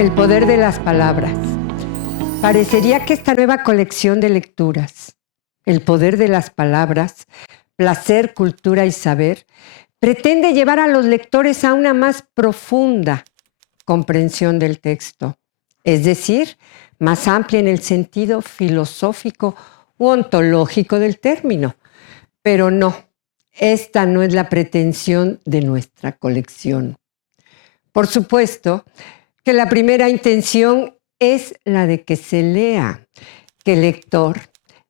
El poder de las palabras. Parecería que esta nueva colección de lecturas, El poder de las palabras, placer, cultura y saber, pretende llevar a los lectores a una más profunda comprensión del texto, es decir, más amplia en el sentido filosófico u ontológico del término. Pero no, esta no es la pretensión de nuestra colección. Por supuesto que la primera intención es la de que se lea, que el lector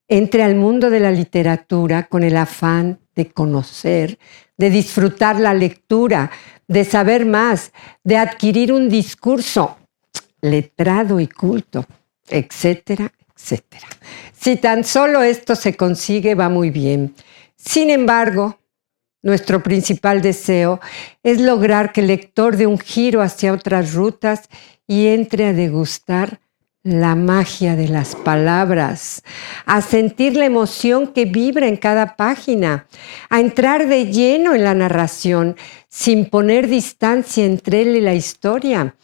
entre al mundo de la literatura con el afán de conocer, de disfrutar la lectura, de saber más, de adquirir un discurso letrado y culto, etcétera, etcétera. Si tan solo esto se consigue, va muy bien. Sin embargo, nuestro principal deseo es lograr que el lector dé un giro hacia otras rutas y entre a degustar la magia de las palabras, a sentir la emoción que vibra en cada página, a entrar de lleno en la narración sin poner distancia entre él y la historia.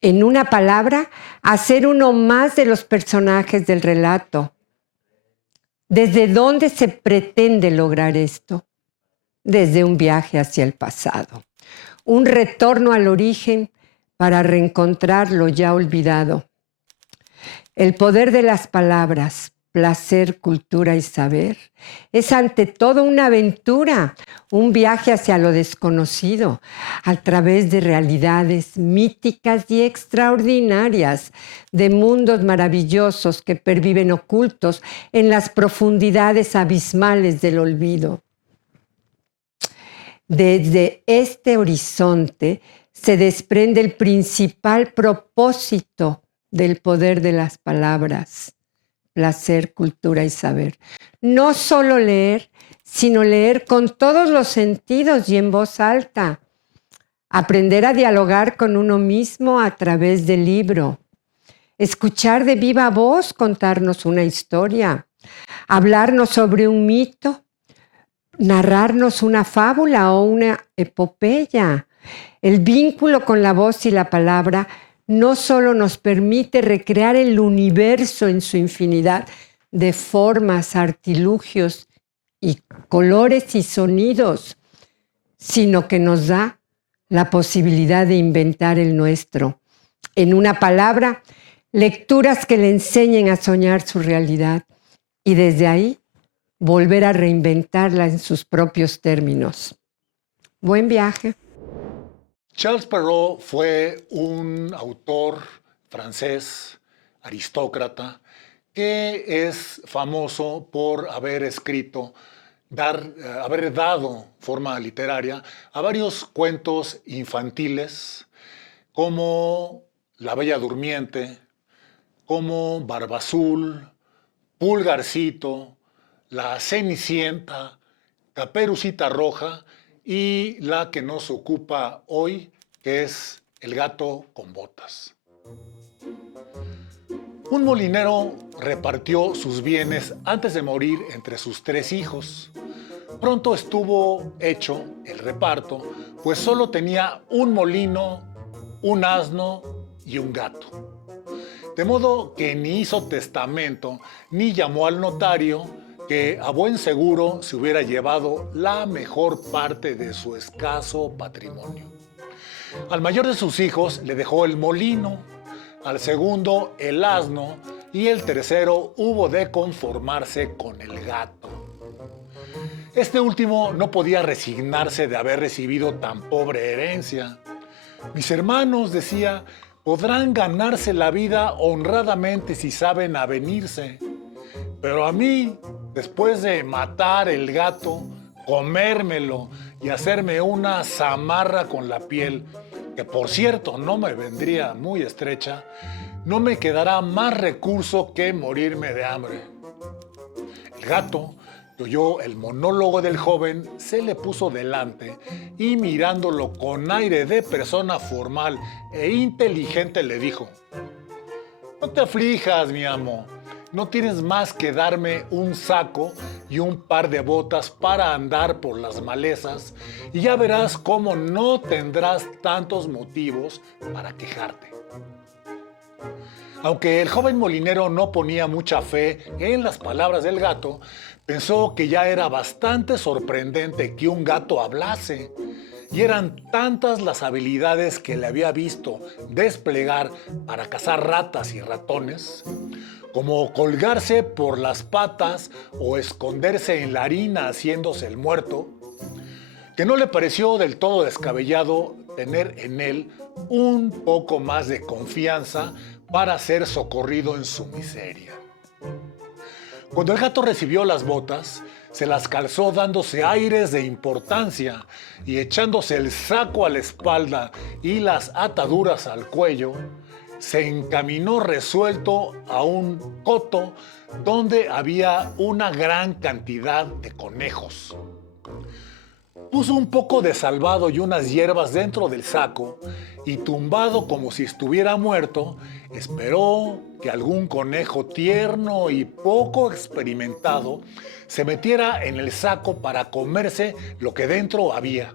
En una palabra, a ser uno más de los personajes del relato. ¿Desde dónde se pretende lograr esto? Desde un viaje hacia el pasado, un retorno al origen para reencontrar lo ya olvidado. El poder de las palabras, placer, cultura y saber, es ante todo una aventura, un viaje hacia lo desconocido, a través de realidades míticas y extraordinarias, de mundos maravillosos que perviven ocultos en las profundidades abismales del olvido. Desde este horizonte se desprende el principal propósito del poder de las palabras, placer, cultura y saber. No solo leer, sino leer con todos los sentidos y en voz alta. Aprender a dialogar con uno mismo a través del libro. Escuchar de viva voz contarnos una historia. Hablarnos sobre un mito. Narrarnos una fábula o una epopeya. El vínculo con la voz y la palabra no solo nos permite recrear el universo en su infinidad de formas, artilugios y colores y sonidos, sino que nos da la posibilidad de inventar el nuestro. En una palabra, lecturas que le enseñen a soñar su realidad y desde ahí volver a reinventarla en sus propios términos. Buen viaje. Charles Perrault fue un autor francés, aristócrata, que es famoso por haber escrito, haber dado forma literaria a varios cuentos infantiles, como La Bella Durmiente, como Barba Azul, Pulgarcito, La Cenicienta, Caperucita Roja y la que nos ocupa hoy, que es El gato con botas. Un molinero repartió sus bienes antes de morir entre sus 3 hijos. Pronto estuvo hecho el reparto, pues solo tenía un molino, un asno y un gato. De modo que ni hizo testamento ni llamó al notario, que a buen seguro se hubiera llevado la mejor parte de su escaso patrimonio. Al mayor de sus hijos le dejó el molino, al segundo el asno y el tercero hubo de conformarse con el gato. Este último no podía resignarse de haber recibido tan pobre herencia. Mis hermanos, decía, podrán ganarse la vida honradamente si saben avenirse. Pero a mí, después de matar el gato, comérmelo y hacerme una zamarra con la piel, que por cierto no me vendría muy estrecha, no me quedará más recurso que morirme de hambre. El gato, que oyó el monólogo del joven, se le puso delante y mirándolo con aire de persona formal e inteligente le dijo: «No te aflijas, mi amo. No tienes más que darme un saco y un par de botas para andar por las malezas y ya verás cómo no tendrás tantos motivos para quejarte». Aunque el joven molinero no ponía mucha fe en las palabras del gato, pensó que ya era bastante sorprendente que un gato hablase. Y eran tantas las habilidades que le había visto desplegar para cazar ratas y ratones, como colgarse por las patas o esconderse en la harina haciéndose el muerto, que no le pareció del todo descabellado tener en él un poco más de confianza para ser socorrido en su miseria. Cuando el gato recibió las botas, se las calzó dándose aires de importancia y echándose el saco a la espalda y las ataduras al cuello, se encaminó resuelto a un coto donde había una gran cantidad de conejos. Puso un poco de salvado y unas hierbas dentro del saco y, tumbado como si estuviera muerto, esperó que algún conejo tierno y poco experimentado se metiera en el saco para comerse lo que dentro había.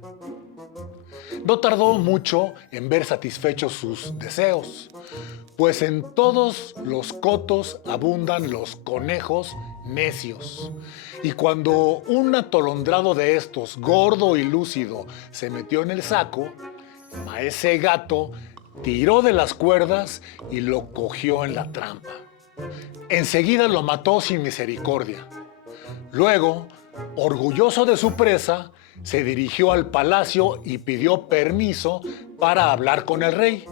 No tardó mucho en ver satisfechos sus deseos, pues en todos los cotos abundan los conejos necios. Y cuando un atolondrado de estos, gordo y lúcido, se metió en el saco, Maese Gato tiró de las cuerdas y lo cogió en la trampa. Enseguida lo mató sin misericordia. Luego, orgulloso de su presa, se dirigió al palacio y pidió permiso para hablar con el rey.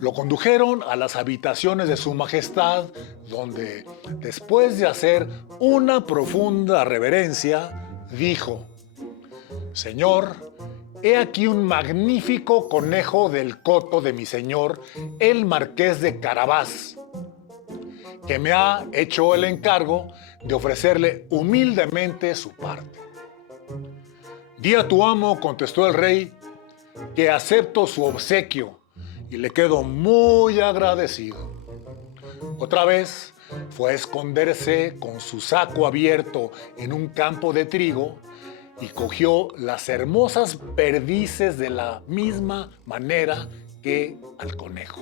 Lo condujeron a las habitaciones de su majestad, donde, después de hacer una profunda reverencia, dijo: «Señor, he aquí un magnífico conejo del coto de mi señor, el marqués de Carabás, que me ha hecho el encargo de ofrecerle humildemente su parte». «Di a tu amo», contestó el rey, «que acepto su obsequio y le quedo muy agradecido». Otra vez fue a esconderse con su saco abierto en un campo de trigo y cogió las hermosas perdices de la misma manera que al conejo.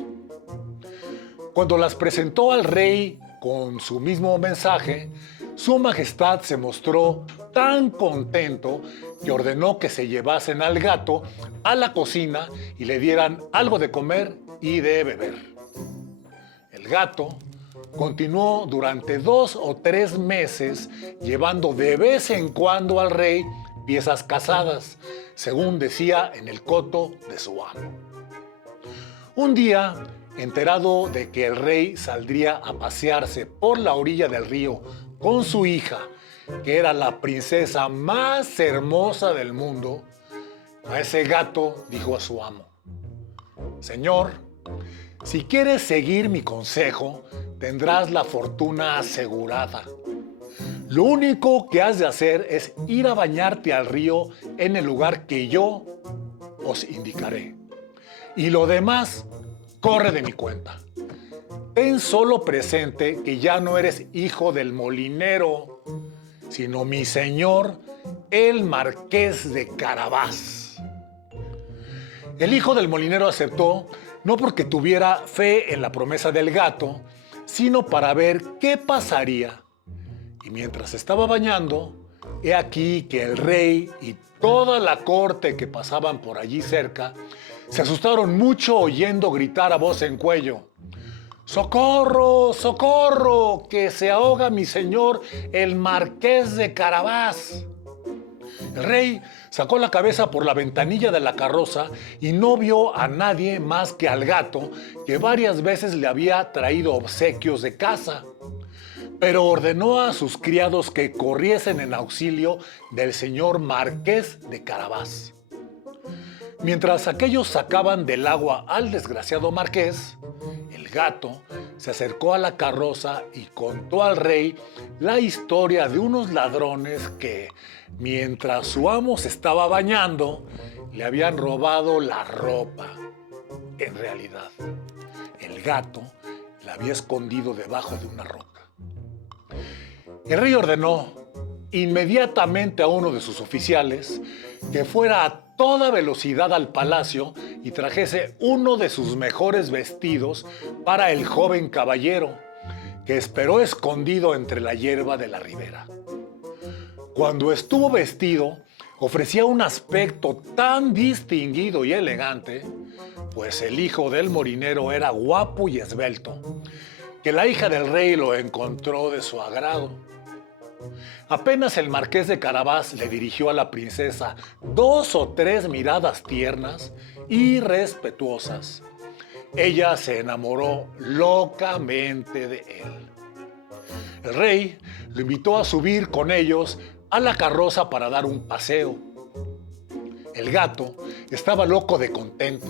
Cuando las presentó al rey con su mismo mensaje, su majestad se mostró tan contento que ordenó que se llevasen al gato a la cocina y le dieran algo de comer y de beber. El gato continuó durante 2 o 3 meses llevando de vez en cuando al rey piezas cazadas, según decía en el coto de su amo. Un día, enterado de que el rey saldría a pasearse por la orilla del río con su hija, que era la princesa más hermosa del mundo, Maese Gato dijo a su amo: «Señor, si quieres seguir mi consejo, tendrás la fortuna asegurada. Lo único que has de hacer es ir a bañarte al río en el lugar que yo os indicaré. Y lo demás corre de mi cuenta. Ten solo presente que ya no eres hijo del molinero, sino mi señor, el marqués de Carabás». El hijo del molinero aceptó, no porque tuviera fe en la promesa del gato, sino para ver qué pasaría. Y mientras estaba bañando, he aquí que el rey y toda la corte que pasaban por allí cerca se asustaron mucho oyendo gritar a voz en cuello: «¡Socorro, socorro! ¡Que se ahoga mi señor, el marqués de Carabás!». El rey sacó la cabeza por la ventanilla de la carroza y no vio a nadie más que al gato, que varias veces le había traído obsequios de caza. Pero ordenó a sus criados que corriesen en auxilio del señor marqués de Carabás. Mientras aquellos sacaban del agua al desgraciado marqués, el gato se acercó a la carroza y contó al rey la historia de unos ladrones que, mientras su amo se estaba bañando, le habían robado la ropa. En realidad, el gato la había escondido debajo de una roca. El rey ordenó: inmediatamente a uno de sus oficiales que fuera a toda velocidad al palacio y trajese uno de sus mejores vestidos para el joven caballero, que esperó escondido entre la hierba de la ribera. Cuando estuvo vestido, ofrecía un aspecto tan distinguido y elegante, pues el hijo del molinero era guapo y esbelto, que la hija del rey lo encontró de su agrado. Apenas el marqués de Carabás le dirigió a la princesa 2 o 3 miradas tiernas y respetuosas, ella se enamoró locamente de él. El rey lo invitó a subir con ellos a la carroza para dar un paseo. El gato estaba loco de contento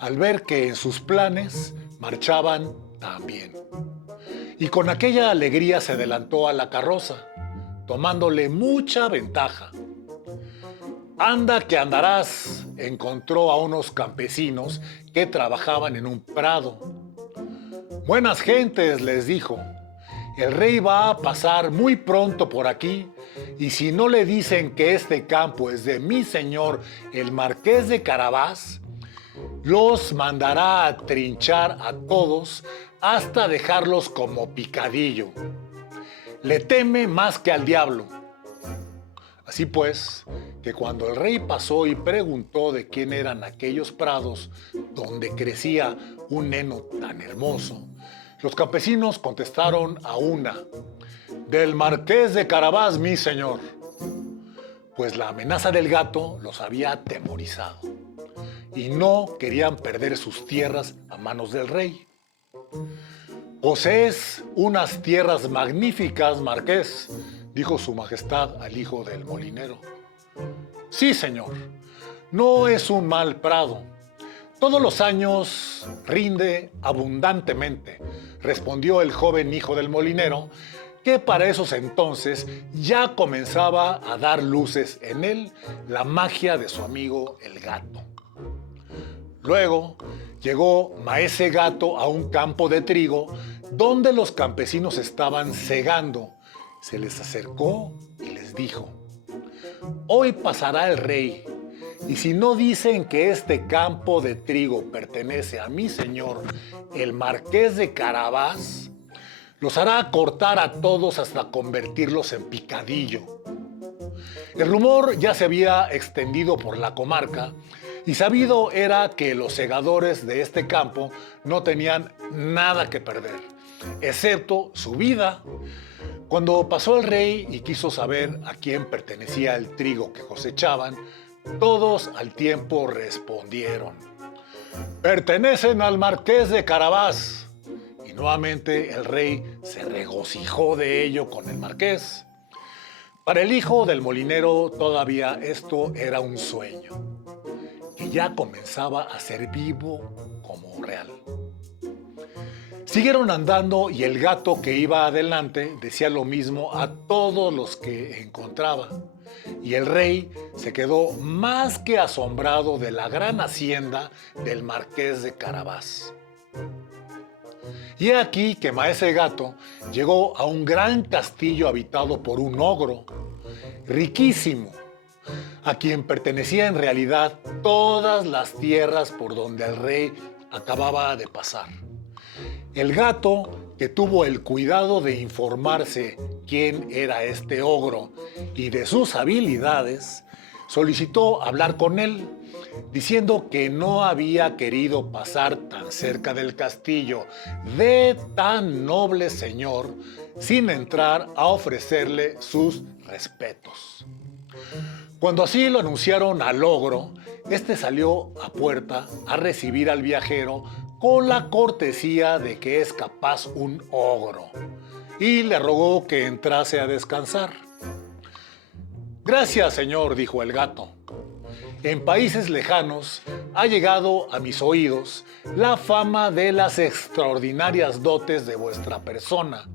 al ver que en sus planes marchaban tan bien. Y con aquella alegría se adelantó a la carroza, tomándole mucha ventaja. Anda que andarás, encontró a unos campesinos que trabajaban en un prado. Buenas gentes, les dijo, el rey va a pasar muy pronto por aquí y si no le dicen que este campo es de mi señor el marqués de Carabás, los mandará a trinchar a todos hasta dejarlos como picadillo. Le teme más que al diablo. Así pues, que cuando el rey pasó y preguntó de quién eran aquellos prados donde crecía un heno tan hermoso, los campesinos contestaron a una: del marqués de Carabás, mi señor. Pues la amenaza del gato los había atemorizado y no querían perder sus tierras a manos del rey. Posees unas tierras magníficas, marqués, dijo su majestad al hijo del molinero. Sí, señor, no es un mal prado. Todos los años rinde abundantemente, respondió el joven hijo del molinero, que para esos entonces ya comenzaba a dar luces en él la magia de su amigo el gato. Luego llegó Maese Gato a un campo de trigo donde los campesinos estaban segando. Se les acercó y les dijo: hoy pasará el rey, y si no dicen que este campo de trigo pertenece a mi señor, el marqués de Carabás, los hará cortar a todos hasta convertirlos en picadillo. El rumor ya se había extendido por la comarca y sabido era que los segadores de este campo no tenían nada que perder, excepto su vida. Cuando pasó el rey y quiso saber a quién pertenecía el trigo que cosechaban, todos al tiempo respondieron: pertenecen al marqués de Carabás. Y nuevamente el rey se regocijó de ello con el marqués. Para el hijo del molinero todavía esto era un sueño, que ya comenzaba a ser vivo como real. Siguieron andando y el gato que iba adelante decía lo mismo a todos los que encontraba. Y el rey se quedó más que asombrado de la gran hacienda del marqués de Carabás. Y he aquí que Maese Gato llegó a un gran castillo habitado por un ogro, riquísimo, a quien pertenecía en realidad todas las tierras por donde el rey acababa de pasar. El gato, que tuvo el cuidado de informarse quién era este ogro y de sus habilidades, solicitó hablar con él, diciendo que no había querido pasar tan cerca del castillo de tan noble señor sin entrar a ofrecerle sus respetos. Cuando así lo anunciaron al ogro, este salió a puerta a recibir al viajero con la cortesía de que es capaz un ogro, y le rogó que entrase a descansar. Gracias, señor, dijo el gato. En países lejanos ha llegado a mis oídos la fama de las extraordinarias dotes de vuestra persona,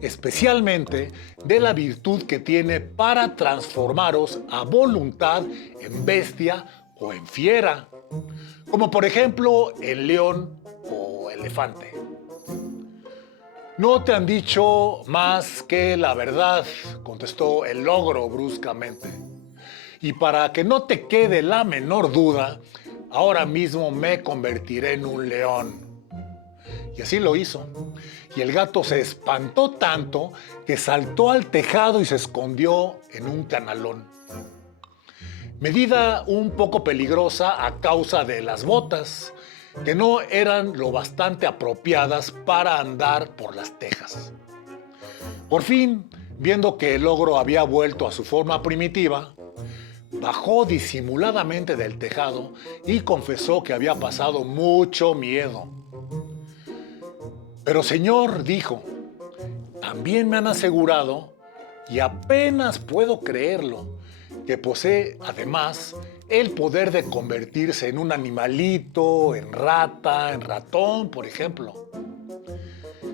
especialmente de la virtud que tiene para transformaros a voluntad en bestia o en fiera, como por ejemplo en león o elefante. No te han dicho más que la verdad, contestó el ogro bruscamente. Y para que no te quede la menor duda, ahora mismo me convertiré en un león. Y así lo hizo. Y el gato se espantó tanto que saltó al tejado y se escondió en un canalón. Medida un poco peligrosa a causa de las botas, que no eran lo bastante apropiadas para andar por las tejas. Por fin, viendo que el ogro había vuelto a su forma primitiva, bajó disimuladamente del tejado y confesó que había pasado mucho miedo. Pero señor, dijo, también me han asegurado, y apenas puedo creerlo, que posee además el poder de convertirse en un animalito, en rata, en ratón, por ejemplo.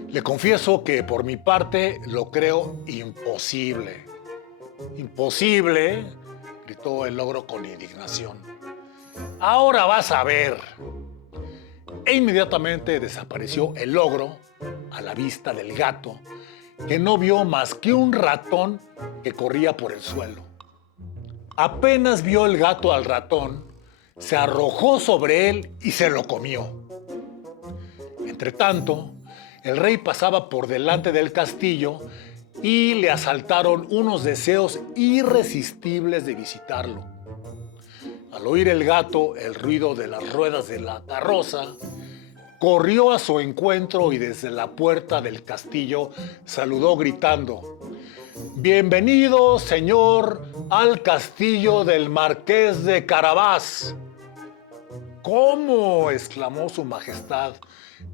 Le confieso que por mi parte lo creo imposible. ¿Imposible?, gritó el ogro con indignación. Ahora vas a ver. E inmediatamente desapareció el ogro a la vista del gato, que no vio más que un ratón que corría por el suelo. Apenas vio el gato al ratón, se arrojó sobre él y se lo comió. Entretanto, el rey pasaba por delante del castillo y le asaltaron unos deseos irresistibles de visitarlo. Al oír el gato el ruido de las ruedas de la carroza, corrió a su encuentro y desde la puerta del castillo saludó gritando: «Bienvenido, señor, al castillo del Marqués de Carabás». «¿Cómo?», exclamó su majestad.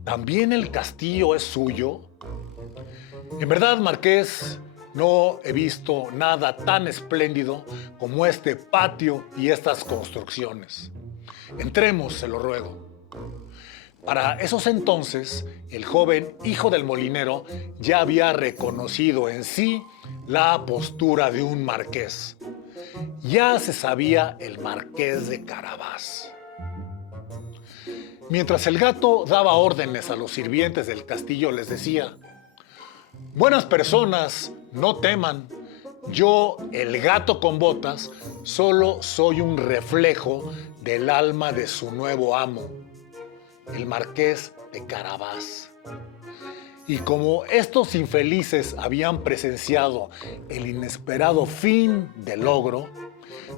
¿También el castillo es suyo? En verdad, Marqués, no he visto nada tan espléndido como este patio y estas construcciones. Entremos, se lo ruego. Para esos entonces, el joven hijo del molinero ya había reconocido en sí la postura de un marqués. Ya se sabía el Marqués de Carabás. Mientras el gato daba órdenes a los sirvientes del castillo, les decía: «Buenas personas, no teman. Yo, el gato con botas, solo soy un reflejo del alma de su nuevo amo, el Marqués de Carabás». Y como estos infelices habían presenciado el inesperado fin del ogro,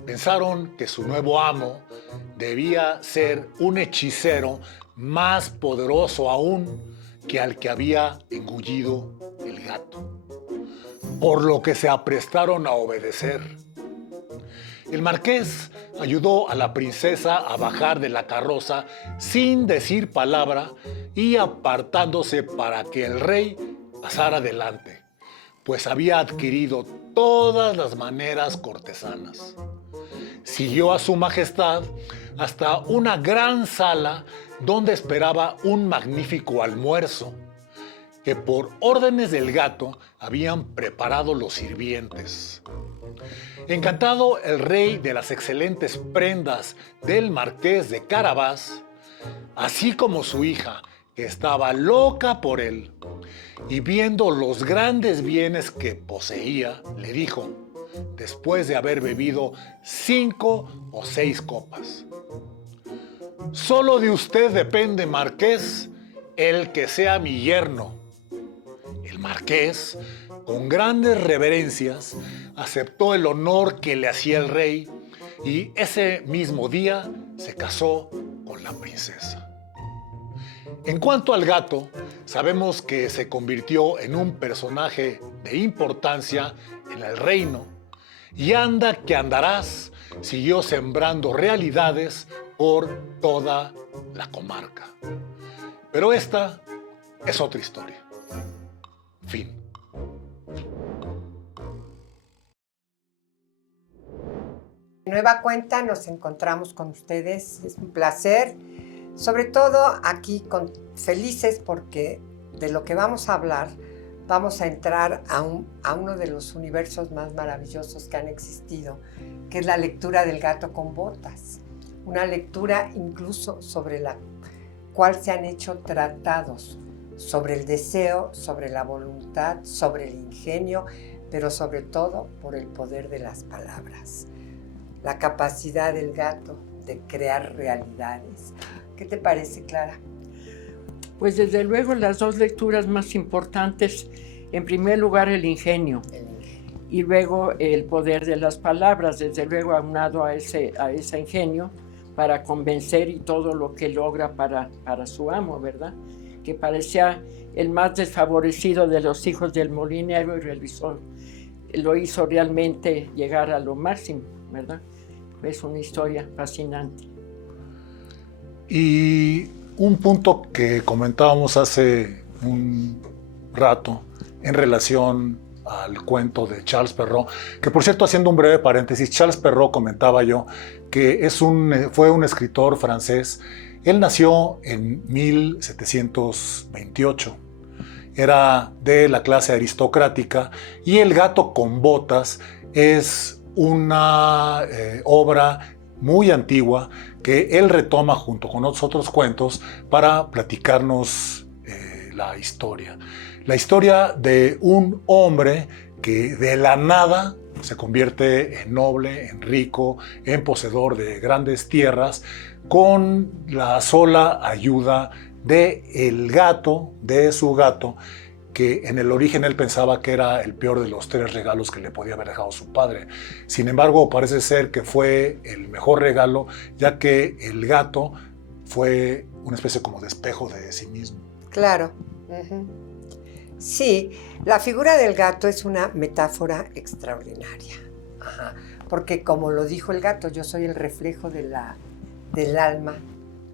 pensaron que su nuevo amo debía ser un hechicero más poderoso aún que al que había engullido el gato, por lo que se aprestaron a obedecer. El marqués ayudó a la princesa a bajar de la carroza sin decir palabra y apartándose para que el rey pasara adelante, pues había adquirido todas las maneras cortesanas. Siguió a su majestad hasta una gran sala donde esperaba un magnífico almuerzo que por órdenes del gato habían preparado los sirvientes. Encantado el rey de las excelentes prendas del Marqués de Carabás, así como su hija, que estaba loca por él, y viendo los grandes bienes que poseía, le dijo, después de haber bebido 5 o 6 copas: «Solo de usted depende, marqués, el que sea mi yerno». El marqués, con grandes reverencias, aceptó el honor que le hacía el rey y ese mismo día se casó con la princesa. En cuanto al gato, sabemos que se convirtió en un personaje de importancia en el reino y anda que andarás, siguió sembrando realidades por toda la comarca. Pero esta es otra historia. Fin. De nueva cuenta nos encontramos con ustedes, es un placer, sobre todo aquí felices porque de lo que vamos a hablar vamos a entrar a uno de los universos más maravillosos que han existido, que es la lectura del gato con botas, una lectura incluso sobre la cual se han hecho tratados sobre el deseo, sobre la voluntad, sobre el ingenio, pero sobre todo por el poder de las palabras. La capacidad del gato de crear realidades. ¿Qué te parece, Clara? Pues desde luego las dos lecturas más importantes, en primer lugar el ingenio y luego el poder de las palabras, desde luego aunado a ese ingenio para convencer y todo lo que logra para su amo, ¿verdad? Que parecía el más desfavorecido de los hijos del molinero y lo hizo realmente llegar a lo máximo, ¿verdad? Es una historia fascinante. Y un punto que comentábamos hace un rato en relación al cuento de Charles Perrault, que por cierto, haciendo un breve paréntesis, Charles Perrault, comentaba yo, que fue un escritor francés. Él nació en 1728, era de la clase aristocrática, y El gato con botas es una obra muy antigua que él retoma junto con otros cuentos para platicarnos la historia. La historia de un hombre que de la nada se convierte en noble, en rico, en poseedor de grandes tierras, con la sola ayuda de su gato, que en el origen él pensaba que era el peor de los 3 regalos que le podía haber dejado su padre. Sin embargo, parece ser que fue el mejor regalo, ya que el gato fue una especie como de espejo de sí mismo. Claro. Uh-huh. Sí, la figura del gato es una metáfora extraordinaria. Ajá. Porque como lo dijo el gato, yo soy el reflejo del alma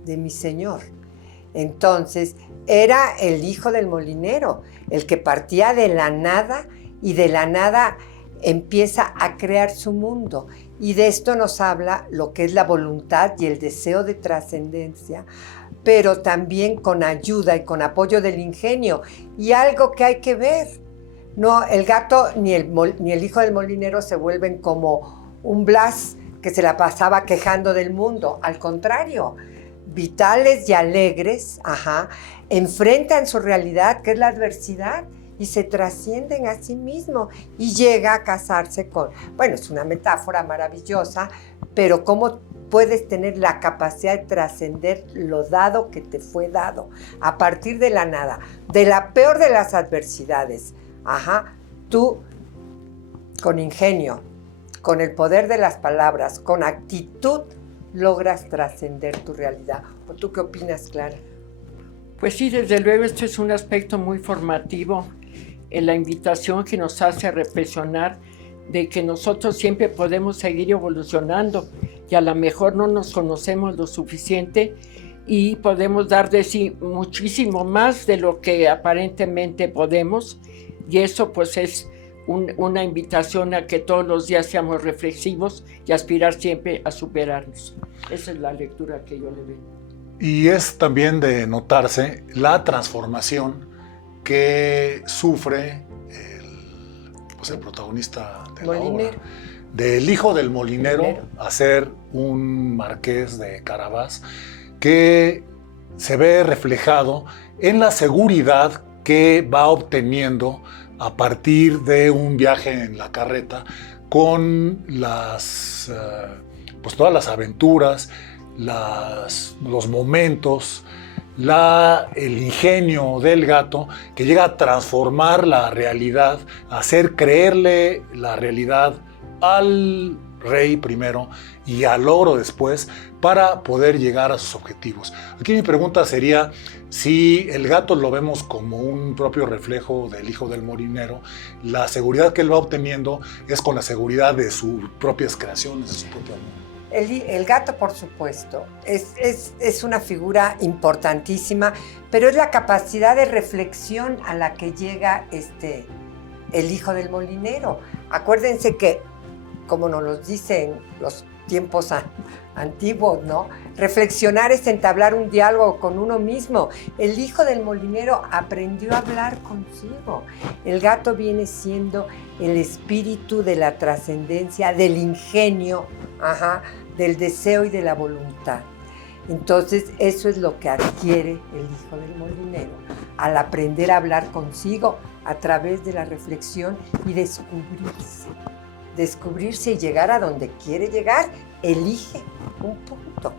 de mi Señor. Entonces, era el hijo del molinero, el que partía de la nada y de la nada empieza a crear su mundo. Y de esto nos habla lo que es la voluntad y el deseo de trascendencia, pero también con ayuda y con apoyo del ingenio. Y algo que hay que ver, no, el gato ni el hijo del molinero se vuelven como un Blas que se la pasaba quejando del mundo. Al contrario, vitales y alegres, enfrentan su realidad, que es la adversidad, y se trascienden a sí mismos y llega a casarse con... Bueno, es una metáfora maravillosa, pero ¿cómo puedes tener la capacidad de trascender lo dado que te fue dado a partir de la nada, de la peor de las adversidades? Tú, con ingenio, con el poder de las palabras, con actitud, logras trascender tu realidad. ¿O tú qué opinas, Clara? Pues sí, desde luego, esto es un aspecto muy formativo en la invitación que nos hace a reflexionar de que nosotros siempre podemos seguir evolucionando y a lo mejor no nos conocemos lo suficiente y podemos dar de sí muchísimo más de lo que aparentemente podemos, y eso pues es una invitación a que todos los días seamos reflexivos y aspirar siempre a superarnos. Esa es la lectura que yo le veo. Y es también de notarse la transformación que sufre el protagonista de la obra. Del hijo del molinero a ser un marqués de Carabás, que se ve reflejado en la seguridad que va obteniendo a partir de un viaje en la carreta con todas las aventuras, los momentos, el ingenio del gato, que llega a transformar la realidad, a hacer creerle la realidad al rey primero y al logro después, para poder llegar a sus objetivos. Aquí mi pregunta sería si el gato lo vemos como un propio reflejo del hijo del molinero. La seguridad que él va obteniendo es con la seguridad de sus propias creaciones, de su propio amor. El gato, por supuesto, es una figura importantísima, pero es la capacidad de reflexión a la que llega el hijo del molinero. Acuérdense que, como nos lo dicen los tiempos antiguos, ¿no? Reflexionar es entablar un diálogo con uno mismo. El hijo del molinero aprendió a hablar consigo. El gato viene siendo el espíritu de la trascendencia, del ingenio, del deseo y de la voluntad. Entonces, eso es lo que adquiere el hijo del molinero al aprender a hablar consigo a través de la reflexión y descubrirse. Descubrirse y llegar a donde quiere llegar, elige un punto.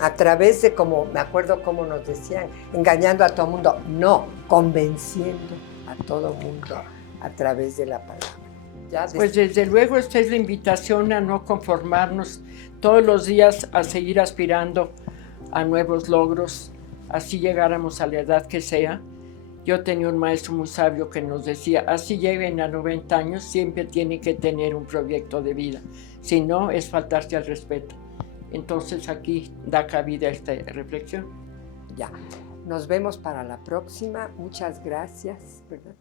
A través de, como me acuerdo cómo nos decían, engañando a todo mundo, no, convenciendo a todo mundo a través de la palabra. Pues desde luego esta es la invitación a no conformarnos, todos los días a seguir aspirando a nuevos logros, así llegáramos a la edad que sea. Yo tenía un maestro muy sabio que nos decía, así lleguen a 90 años, siempre tienen que tener un proyecto de vida, si no es faltarse al respeto. Entonces aquí da cabida esta reflexión. Ya, nos vemos para la próxima, muchas gracias, ¿verdad?